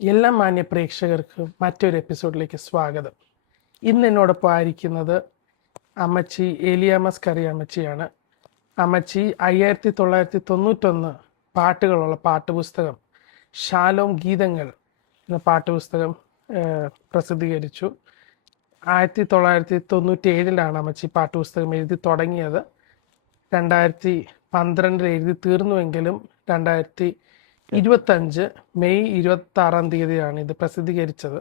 എല്ലാ മാന്യ പ്രേക്ഷകർക്കും മറ്റൊരു എപ്പിസോഡിലേക്ക് സ്വാഗതം. ഇന്ന് എന്നോടൊപ്പം ആയിരിക്കുന്നത് അമ്മച്ചി ഏലിയാമസ് കറിയമ്മച്ചിയാണ്. അമ്മച്ചി 1991 പാട്ടുകളുള്ള പാട്ടുപുസ്തകം ഷാലോം ഗീതങ്ങൾ എന്ന പാട്ടുപുസ്തകം പ്രസിദ്ധീകരിച്ചു. 1997 അമ്മച്ചി പാട്ടുപുസ്തകം എഴുതി തുടങ്ങിയത്. 2012 എഴുതി തീർന്നുവെങ്കിലും 2025 മെയ് 26 ഇത് പ്രസിദ്ധീകരിച്ചത്.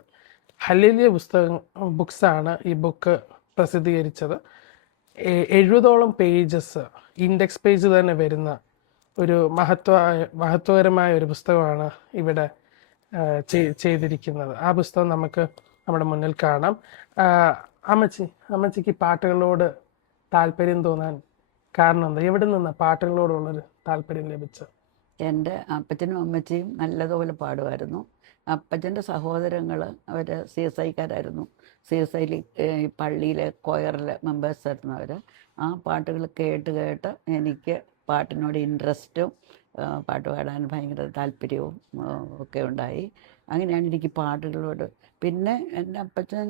ഹല്ലേലൂയ ബുക്സാണ് ഈ ബുക്ക് പ്രസിദ്ധീകരിച്ചത്. 70ഓളം പേജസ് ഇൻഡെക്സ് പേജ് തന്നെ വരുന്ന ഒരു മഹത്വകരമായ ഒരു പുസ്തകമാണ് ഇവിടെ ചെയ്തിരിക്കുന്നത്. ആ പുസ്തകം നമുക്ക് നമ്മുടെ മുന്നിൽ കാണാം. അമ്മച്ചിക്ക് പാട്ടുകളോട് താല്പര്യം തോന്നാൻ കാരണം എന്താ? എവിടെ നിന്ന് പാട്ടുകളോടുള്ളൊരു താല്പര്യം ലഭിച്ചത്? എൻ്റെ അപ്പച്ചനും അമ്മച്ചിയും നല്ലതുപോലെ പാടുമായിരുന്നു. അപ്പച്ചൻ്റെ സഹോദരങ്ങൾ അവർ CSIക്കാരായിരുന്നു. CSIയിൽ പള്ളിയിലെ കൊയറിലെ മെമ്പേഴ്സായിരുന്നു അവർ. ആ പാട്ടുകൾ കേട്ട് കേട്ട് എനിക്ക് പാട്ടിനോട് ഇൻട്രസ്റ്റും പാട്ട് പാടാൻ ഭയങ്കര താല്പര്യവും ഒക്കെ ഉണ്ടായി. അങ്ങനെയാണ് എനിക്ക് പാട്ടുകളോട്. പിന്നെ എൻ്റെ അപ്പച്ചൻ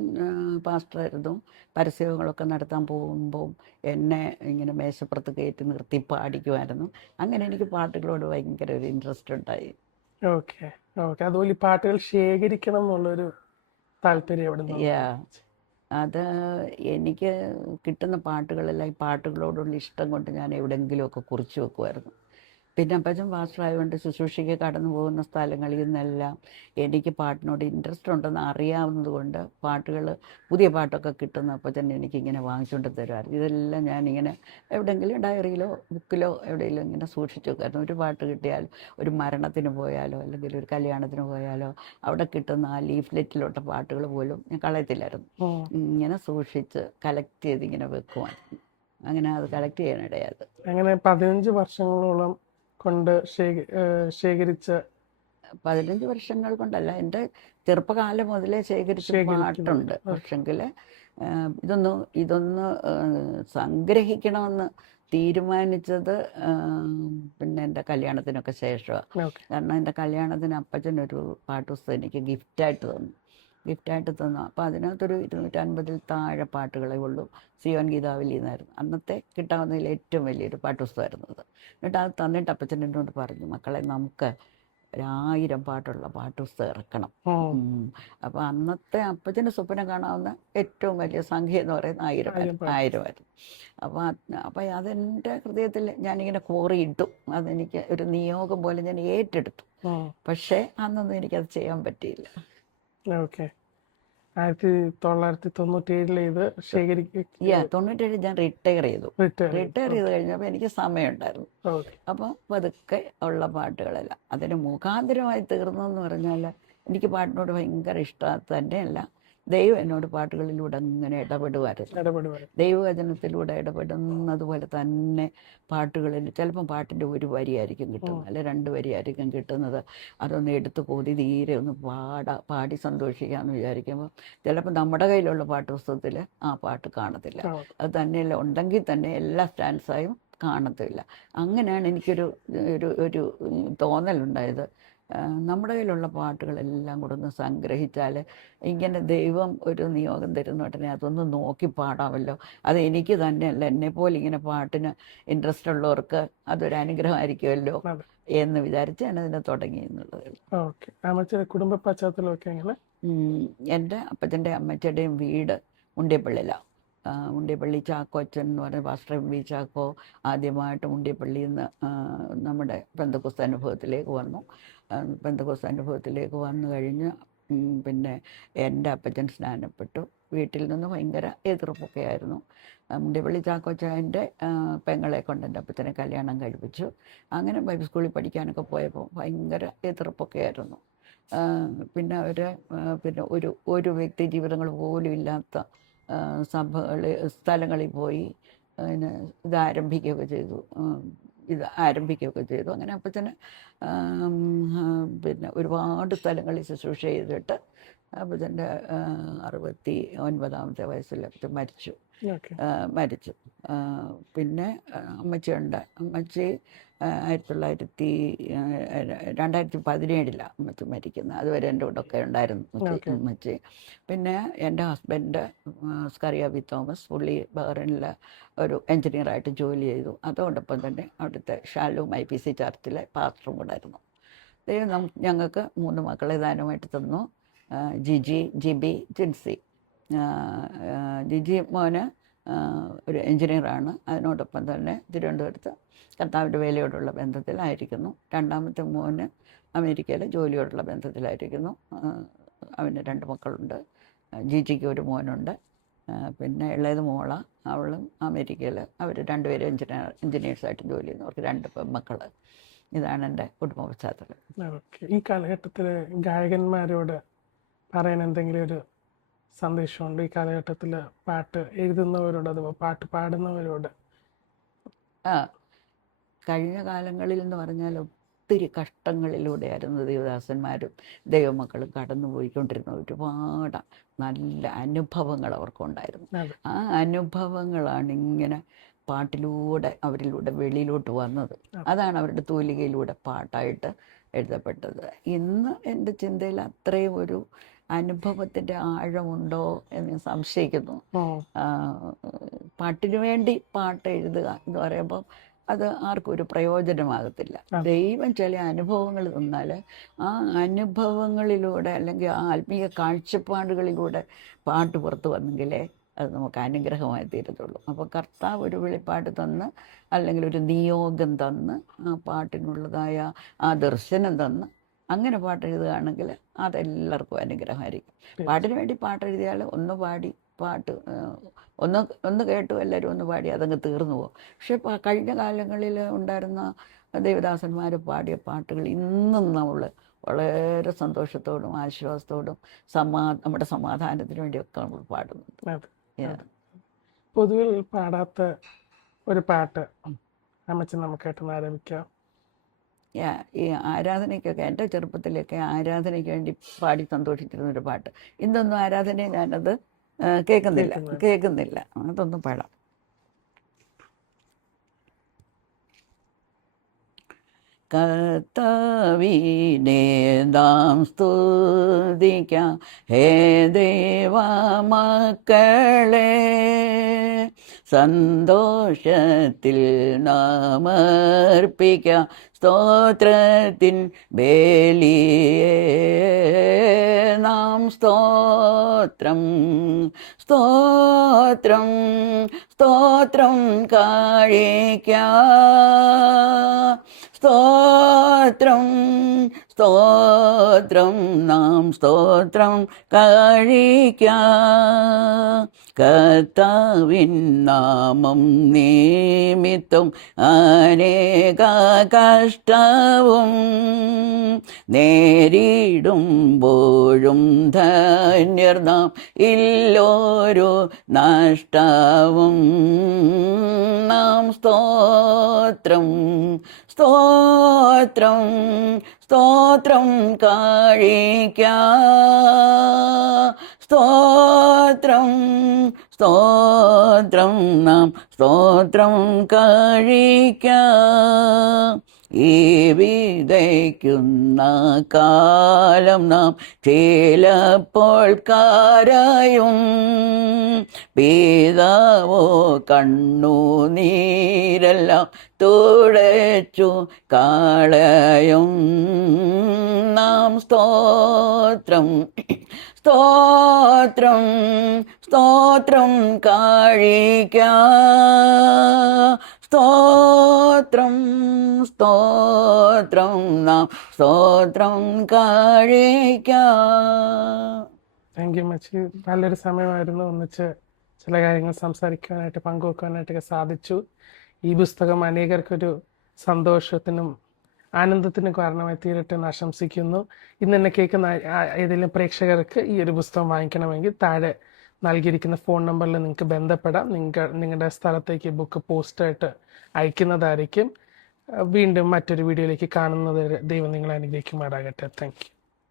പാസ്റ്ററായിരുന്നു. പരസ്യങ്ങളൊക്കെ നടത്താൻ പോകുമ്പോൾ എന്നെ ഇങ്ങനെ മേശപ്പുറത്ത് കയറ്റി നിർത്തി പാടിക്കുമായിരുന്നു. അങ്ങനെ എനിക്ക് പാട്ടുകളോട് ഭയങ്കര ഒരു ഇൻട്രസ്റ്റ് ഉണ്ടായി. ഓക്കെ ഓക്കെ അതുപോലെ ഈ പാട്ടുകൾ ശേഖരിക്കണം എന്നുള്ളൊരു താല്പര്യം എവിടെ നിന്ന്? അത് എനിക്ക് കിട്ടുന്ന പാട്ടുകളെല്ലാം ഈ പാട്ടുകളോടുള്ള ഇഷ്ടം കൊണ്ട് ഞാൻ എവിടെയെങ്കിലുമൊക്കെ കുറിച്ച് വെക്കുമായിരുന്നു. പിന്നെ അപ്പച്ചൻ പാസ്റ്ററായതുകൊണ്ട് ശുശ്രൂഷയ്ക്ക് കടന്നു പോകുന്ന സ്ഥലങ്ങളിൽ നിന്നെല്ലാം എനിക്ക് പാട്ടിനോട് ഇൻട്രസ്റ്റ് ഉണ്ടെന്ന് അറിയാവുന്നത് കൊണ്ട് പാട്ടുകൾ, പുതിയ പാട്ടൊക്കെ കിട്ടുന്ന അപ്പച്ചൻ എനിക്കിങ്ങനെ വാങ്ങിച്ചുകൊണ്ട് തരുമായിരുന്നു. ഇതെല്ലാം ഞാനിങ്ങനെ എവിടെയെങ്കിലും ഡയറിയിലോ ബുക്കിലോ എവിടെയെങ്കിലും ഇങ്ങനെ സൂക്ഷിച്ചു വെക്കുമായിരുന്നു. ഒരു പാട്ട് കിട്ടിയാൽ, ഒരു മരണത്തിന് പോയാലോ അല്ലെങ്കിൽ ഒരു കല്യാണത്തിന് പോയാലോ അവിടെ കിട്ടുന്ന ആ ലീഫ്ലെറ്റിലോട്ട പാട്ടുകൾ പോലും ഞാൻ കളയത്തില്ലായിരുന്നു. ഇങ്ങനെ സൂക്ഷിച്ച് കളക്ട് ചെയ്ത് ഇങ്ങനെ വെക്കുമായിരുന്നു. അങ്ങനെ അത് കളക്ട് ചെയ്യാനിടയായത്. അങ്ങനെ 15 വർഷങ്ങളോളം കൊണ്ട് ശേഖരിച്ച 15 വർഷങ്ങൾ കൊണ്ടല്ല, എൻ്റെ ചെറുപ്പകാലം മുതലേ ശേഖരിച്ച പാട്ടുണ്ട്. പക്ഷെങ്കിൽ ഇതൊന്ന് സംഗ്രഹിക്കണമെന്ന് തീരുമാനിച്ചത് പിന്നെ എൻ്റെ കല്യാണത്തിനൊക്കെ ശേഷമാണ്. കാരണം എൻ്റെ കല്യാണത്തിന് അപ്പച്ചനൊരു പാട്ടുപുസ്തകം എനിക്ക് ഗിഫ്റ്റായിട്ട് തന്നു. അപ്പോൾ അതിനകത്തൊരു 250 താഴെ പാട്ടുകളേ ഉള്ളൂ. സിയോൻ ഗീതാവലി എന്നായിരുന്നു അന്നത്തെ കിട്ടാവുന്നതിൽ ഏറ്റവും വലിയൊരു പാട്ടുപുസ്തകമായിരുന്നു അത്. എന്നിട്ട് അത് തന്നിട്ട് അപ്പച്ചൻ എന്നോട് പറഞ്ഞു, മക്കളെ നമുക്ക് 1000 പാട്ടുള്ള പാട്ടുപുസ്തകം ഇറക്കണം. അപ്പോൾ അന്നത്തെ അപ്പച്ചൻ്റെ സ്വപ്നം കാണാവുന്ന ഏറ്റവും വലിയ സംഖ്യ എന്ന് പറയുന്നത് 1000 അപ്പോൾ അതെൻ്റെ ഹൃദയത്തിൽ ഞാനിങ്ങനെ കോറിയിട്ടു. അതെനിക്ക് ഒരു നിയോഗം പോലെ ഞാൻ ഏറ്റെടുത്തു. പക്ഷേ അന്നൊന്നും എനിക്കത് ചെയ്യാൻ പറ്റിയില്ല. ഓക്കെ 1997 ഇത് ശേഖരിക്കുക. 97 ഞാൻ റിട്ടയർ ചെയ്ത് കഴിഞ്ഞപ്പോൾ എനിക്ക് സമയമുണ്ടായിരുന്നു. അപ്പോൾ പതുക്കെ ഉള്ള പാട്ടുകളെല്ലാം അതിന് മുഖാന്തരമായി തീർന്നെന്ന് പറഞ്ഞാൽ എനിക്ക് പാട്ടിനോട് ഭയങ്കര ഇഷ്ടം തന്നെയല്ല, ദൈവം എന്നോട് പാട്ടുകളിലൂടെ അങ്ങനെ ഇടപെടുമായിരുന്നു. ദൈവവചനത്തിലൂടെ ഇടപെടുന്നതുപോലെ തന്നെ പാട്ടുകളിൽ ചിലപ്പം പാട്ടിൻ്റെ ഒരു വരിയായിരിക്കും കിട്ടുന്നത്, അല്ലെ 2 വരിയായിരിക്കും കിട്ടുന്നത്. അതൊന്ന് എടുത്ത് കോതി തീരെ ഒന്ന് പാടി സന്തോഷിക്കാമെന്ന് വിചാരിക്കുമ്പോൾ ചിലപ്പോൾ നമ്മുടെ കയ്യിലുള്ള പാട്ടുപുസ്തകത്തിൽ ആ പാട്ട് കാണത്തില്ല. അത് തന്നെയല്ല, ഉണ്ടെങ്കിൽ തന്നെ എല്ലാ സ്റ്റാൻസായും കാണത്തില്ല. അങ്ങനെയാണ് എനിക്കൊരു ഒരു തോന്നലുണ്ടായത്. നമ്മുടെ കയ്യിലുള്ള പാട്ടുകളെല്ലാം കൂടെ ഒന്ന് സംഗ്രഹിച്ചാൽ ഇങ്ങനെ ദൈവം ഒരു നിയോഗം തരുന്ന ഉടനെ അതൊന്ന് നോക്കി പാടാമല്ലോ. അത് എനിക്ക് തന്നെയല്ല, എന്നെപ്പോലെ ഇങ്ങനെ പാട്ടിന് ഇൻട്രസ്റ്റ് ഉള്ളവർക്ക് അതൊരു അനുഗ്രഹമായിരിക്കുമല്ലോ എന്ന് വിചാരിച്ച് ഞാനതിനെ തുടങ്ങി എന്നുള്ളത്. കുടുംബ പശ്ചാത്തലമൊക്കെ എങ്ങനെ? എൻ്റെ അപ്പച്ചൻ്റെ അമ്മച്ചയുടെയും വീട് മുണ്ടിയപ്പള്ളിയിലാണ്. മുണ്ടിയപ്പള്ളി ചാക്കോച്ചൻ എന്ന് പറഞ്ഞ പാസ്റ്റർ MV ചാക്കോ ആദ്യമായിട്ട് മുണ്ടിയപ്പള്ളിയിൽ നിന്ന് നമ്മുടെ പെന്തക്കോസ്ത് അനുഭവത്തിലേക്ക് വന്നു. പെന്തക്കോസ്ത് അനുഭവത്തിലേക്ക് വന്നു കഴിഞ്ഞ് പിന്നെ എൻ്റെ അപ്പച്ചൻ സ്നാനപ്പെട്ടു. വീട്ടിൽ നിന്ന് ഭയങ്കര എതിർപ്പൊക്കെ ആയിരുന്നു. മുണ്ടിയപ്പള്ളി ചാക്കോച്ചൻ്റെ പെങ്ങളെ കൊണ്ട് എൻ്റെ അപ്പച്ചനെ കല്യാണം കഴിപ്പിച്ചു. അങ്ങനെ ബൈബിൾ സ്കൂളിൽ പഠിക്കാനൊക്കെ പോയപ്പോൾ ഭയങ്കര എതിർപ്പൊക്കെ ആയിരുന്നു. പിന്നെ അവർ പിന്നെ ഒരു വ്യക്തി ജീവിതങ്ങൾ പോലും ഇല്ലാത്ത സ്ഥലങ്ങളിൽ പോയി ഇത് ആരംഭിക്കുകയൊക്കെ ചെയ്തു. അങ്ങനെ അപ്പച്ചന് പിന്നെ ഒരുപാട് സ്ഥലങ്ങളിൽ ശുശ്രൂഷ ചെയ്തിട്ട് അപ്പച്ചൻ്റെ 69-ാമത്തെ വയസ്സിൽ അപ്പച്ചൻ മരിച്ചു. പിന്നെ അമ്മച്ചിയുണ്ട്. അമ്മച്ചി 2017 അമ്മച്ചി മരിക്കുന്നത്. അതുവരെ എൻ്റെ കൂടെയൊക്കെ ഉണ്ടായിരുന്നു അമ്മച്ചി. പിന്നെ എൻ്റെ ഹസ്ബൻഡ് സ്കറിയ വി തോമസ്, പുള്ളി ബഹ്റിനിലെ ഒരു എൻജിനീയറായിട്ട് ജോലി ചെയ്തു. അതോടൊപ്പം തന്നെ അവിടുത്തെ ഷാലൂം IPC ചർച്ചിലെ പാസ്റ്ററും കൂടായിരുന്നു. ദൈവം ഞങ്ങൾക്ക് 3 മക്കളെ ദാനമായിട്ട് തന്നു. ജിജി, ജിബി, ജിൻസി. ജിജി മോന് ഒരു എൻജിനീയറാണ്. അതിനോടൊപ്പം തന്നെ തിരുവനന്തപുരത്ത് കർത്താവിൻ്റെ വേലയോടുള്ള ബന്ധത്തിലായിരിക്കുന്നു. രണ്ടാമത്തെ മോന് അമേരിക്കയിലെ ജോലിയോടുള്ള ബന്ധത്തിലായിരിക്കുന്നു. അവന് 2 മക്കളുണ്ട്. ജിജിക്ക് ഒരു മോനുണ്ട്. പിന്നെ ഇളയത് മോള, അവളും അമേരിക്കയിൽ. അവർ 2 പേരും എൻജിനീയേഴ്സായിട്ട് ജോലി ചെയ്യുന്നു. അവർക്ക് 2 മക്കൾ. ഇതാണ് എൻ്റെ കുടുംബ പശ്ചാത്തലം. ഈ കാലഘട്ടത്തിൽ ഗായകന്മാരോട് പറയാൻ എന്തെങ്കിലും ഒരു സന്ദേശമുണ്ട്? ഈ കാലഘട്ടത്തിൽ പാട്ട് എഴുതുന്നവരോട്, അഥവാ പാട്ട് പാടുന്നവരോട്? കഴിഞ്ഞ കാലങ്ങളിൽ എന്ന് പറഞ്ഞാൽ ഒത്തിരി കഷ്ടങ്ങളിലൂടെയായിരുന്നു ദേവദാസന്മാരും ദൈവമക്കളും കടന്നു പോയിക്കൊണ്ടിരുന്ന ഒരുപാട് നല്ല അനുഭവങ്ങൾ അവർക്കുണ്ടായിരുന്നു. ആ അനുഭവങ്ങളാണ് ഇങ്ങനെ പാട്ടിലൂടെ അവരിലൂടെ വെളിയിലോട്ട് വന്നത്. അതാണ് അവരുടെ തൂലികയിലൂടെ പാട്ടായിട്ട് എഴുതപ്പെട്ടത്. ഇന്ന് എൻ്റെ ചിന്തയിൽ അത്രയും ഒരു അനുഭവത്തിൻ്റെ ആഴമുണ്ടോ എന്ന് സംശയിക്കുന്നു. പാട്ടിനു വേണ്ടി പാട്ട് എഴുതുക എന്ന് പറയുമ്പോൾ അത് ആർക്കും ഒരു പ്രയോജനമാകത്തില്ല. ദൈവം ചില അനുഭവങ്ങൾ തന്നാൽ ആ അനുഭവങ്ങളിലൂടെ അല്ലെങ്കിൽ ആ ആത്മീയ കാഴ്ചപ്പാടുകളിലൂടെ പാട്ട് പുറത്തു വന്നെങ്കിലേ അത് നമുക്ക് അനുഗ്രഹമായി തീരത്തുള്ളൂ. അപ്പോൾ കർത്താവ് ഒരു വെളിപ്പാട് തന്ന് അല്ലെങ്കിൽ ഒരു നിയോഗം തന്ന് ആ പാട്ടിനുള്ളതായ ആ ദർശനം തന്ന് അങ്ങനെ പാട്ട് എഴുതുകയാണെങ്കിൽ അതെല്ലാവർക്കും അനുഗ്രഹമായിരിക്കും. പാട്ടിന് വേണ്ടി പാട്ട് എഴുതിയാൽ ഒന്ന് പാടി പാട്ട് ഒന്ന് കേട്ടു എല്ലാവരും ഒന്ന് പാടി അതങ്ങ് തീർന്നു പോകും. പക്ഷെ കഴിഞ്ഞ കാലങ്ങളിൽ ഉണ്ടായിരുന്ന ദേവദാസന്മാർ പാടിയ പാട്ടുകൾ ഇന്നും നമ്മൾ വളരെ സന്തോഷത്തോടും ആശ്വാസത്തോടും നമ്മുടെ സമാധാനത്തിന് വേണ്ടിയൊക്കെ നമ്മൾ പാടുന്നുണ്ട്. പൊതുവിൽ പാടാത്ത ഒരു പാട്ട് അമ്മച്ചി നമുക്കായിട്ട് ആരംഭിക്കാം. ഈ ആരാധനയ്ക്കൊക്കെ എൻ്റെ ചെറുപ്പത്തിലൊക്കെ ആരാധനയ്ക്ക് വേണ്ടി പാടി സന്തോഷിച്ചിരുന്നൊരു പാട്ട്. ഇന്നൊന്നും ആരാധനയെ ഞാനത് കേൾക്കുന്നില്ല. അതൊന്നും പാടാം. കർത്താവിനെ നാം സ്തുതിക്കാം, ഹേ ദൈവമക്കളെ, സന്തോഷത്തിൽ നാം അർപ്പിക്കാം സ്തോത്രത്തിൻ ബലിയെ. നാം സ്തോത്രം സ്തോത്രം സ്തോത്രം കഴിക്കാം, സ്തോത്രം സ്തോത്രം നാം സ്തോത്രം കഴിക്കാം. കർത്താവിൻ നാമം നിമിത്തം അനേക കഷ്ടവും നേരിടുമ്പോഴും ധന്യർ നാം, ഇല്ലോരു നഷ്ടവും. നാം സ്തോത്രം സ്തോത്രം സ്തോത്രം കഴിക്കാം, സ്തോത്രം സ്തോത്രം നാം സ്തോത്രം കഴിക്കാം. ഈ വിതയ്ക്കുന്ന കാലം നാം ചിലപ്പോൾ കരയും, പിതാവോ കണ്ണുനീരെല്ലാം തുടച്ചു കളയും. നാം സ്തോത്രം സ്തോത്രം സ്തോത്രം കഴിക്കാം, സ്തോത്രം സ്തോത്രം നാം സ്തോത്രം കഴിക്കാം. താങ്ക് യു മച്ചി. നല്ലൊരു സമയമായിരുന്നു. ഒന്നിച്ച് ചില കാര്യങ്ങൾ സംസാരിക്കാനായിട്ട് പങ്കുവെക്കാനായിട്ടൊക്കെ സാധിച്ചു. ഈ പുസ്തകം അനേകർക്കൊരു സന്തോഷത്തിനും ആനന്ദത്തിനും കാരണമായി തീരട്ടെ എന്ന് ആശംസിക്കുന്നു. ഇന്ന് എന്നെ കേൾക്കുന്ന ഏതെങ്കിലും പ്രേക്ഷകർക്ക് ഈ ഒരു പുസ്തകം വാങ്ങിക്കണമെങ്കിൽ താഴെ നൽകിയിരിക്കുന്ന ഫോൺ നമ്പറിൽ നിങ്ങൾക്ക് ബന്ധപ്പെടാം. നിങ്ങളുടെ സ്ഥലത്തേക്ക് ബുക്ക് പോസ്റ്റായിട്ട് അയക്കുന്നതായിരിക്കും. വീണ്ടും മറ്റൊരു വീഡിയോയിലേക്ക് കാണുന്നത് ദൈവം നിങ്ങളെ അനുഗ്രഹിക്കുമാറാകട്ടെ. Thank you.